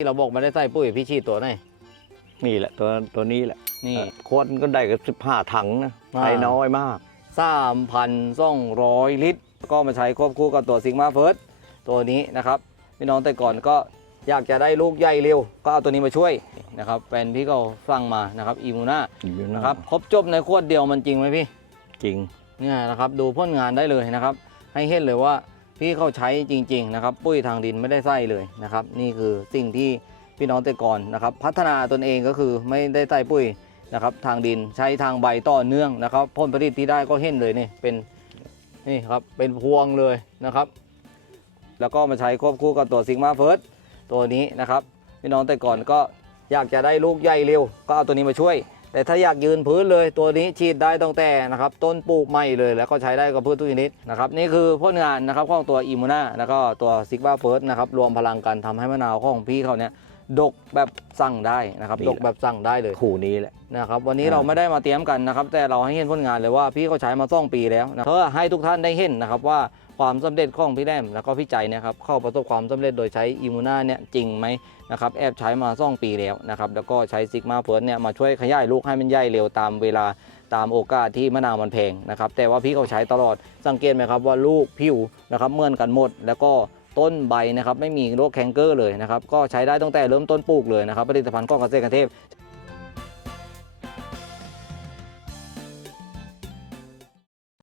ที่เราบอกไม่ได้ใส่ปุ๋ยพี่ฉีดตัวไหน นี่แหละตัวตัวนี้แหละนี่เอ่อขวดก็ได้กับสิบห้าถังนะอ่าใช้น้อยมากสามพันสองร้อยลิตร ก็มาใช้ควบคู่กับตัวซิกมาเฟิร์สตัวนี้นะครับ พี่น้องแต่ก่อนก็อยากจะได้ลูกใหญ่เร็ว ก็เอาตัวนี้มาช่วยนะครับเป็นพี่ก็ฟังมานะครับอีมูน่าอยู่นะครับครบจบในขวดเดียวมันจริงไหมพี่ จริงเนี่ยนะครับดูผลงานได้เลยนะครับ ให้เห็นเลยว่า พี่เขาใช้จริง ๆ นะครับ ปุ้ยทางดินไม่ได้ใส่เลยนะครับ นี่คือสิ่งที่พี่น้องแต่ก่อนนะครับ พัฒนาตนเองก็คือไม่ได้ใส่ปุ้ยนะครับ ทางดินใช้ทางใบต่อเนื่องนะครับผลผลิตที่ได้ก็เห็นเลยนี่เป็นนี่ครับเป็นพวงเลยนะครับ แล้วก็มาใช้ควบคู่กับตัวซิกมาเฟิร์สตัวนี้นะครับพี่น้องแต่ก่อนก็อยากจะได้ลูกใหญ่เร็ว ก็เอาตัวนี้มาช่วย แต่ถ้าอยากยืนพื้นเลยตัวนี้ฉีดได้ตั้งแต่นะครับต้นปลูกใหม่เลย แล้วก็ใช้ได้กับพืชทุกชนิดนะครับนี่คือผลงานนะครับของตัวอิมูนาแล้วก็ตัวซิกบาเฟิร์สนะครับรวมพลังกันทำให้มะนาวของพี่เขาเนี่ย ดกแบบสั่งได้นะครับนี่ดแหละกแบบสั่งได้เลยคู่นี้แหละนะครับวันนี้อ่าเราไม่ได้มาเตรียมกันนะครับ แต่เราให้เห็นผลงานเลยว่าพี่เขาใช้มาสองปีแล้วนะเพื่อให้ทุกท่านได้เห็นนะครับว่าความสำเร็จของพี่แรมแล้วก็พี่ใจเนะครับเข้าประสบความสำเร็จโดยใช้อิมูนาเนี่ยจริงไหมนะครับแอบใช้มาสองปีแล้วนะครับแล้วก็ใช้ซิกมาเฟิร์สเนี่ยมาช่วยขยายลูกให้มันใหญ่เร็วตามเวลาตามโอกาสที่มะนาวมันแพงนะครับแต่ว่าพี่เขาใช้ตลอดสังเกตไหมครับว่าลูกผิวนะครับเหมือนกันหมดแล้วก็ ต้นใบนะครับไม่มีโรคแคนเกอร์เลยนะครับก็ใช้ได้ตั้งแต่เริ่มต้นปลูกเลยนะครับผลิตภัณฑ์ของเกษตรกรเทพ